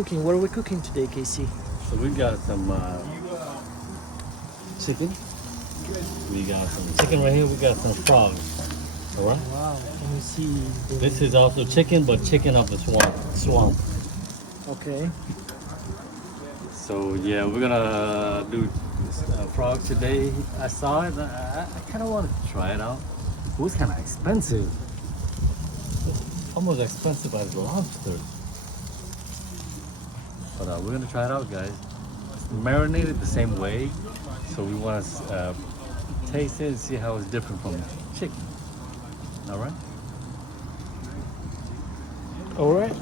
Cooking. What are we cooking today, Casey? So we got some chicken. We got some chicken right here. We got some frogs. All right. Wow. Let me see. This is also chicken, but chicken of the swamp. Okay. So yeah, we're gonna do frog today. I saw it. I kind of wanted to try it out. It was kind of expensive. Almost expensive as lobster. But we're gonna try it out, guys. Marinated the same way, so we want to taste it and see how it's different from chicken. All right. All right.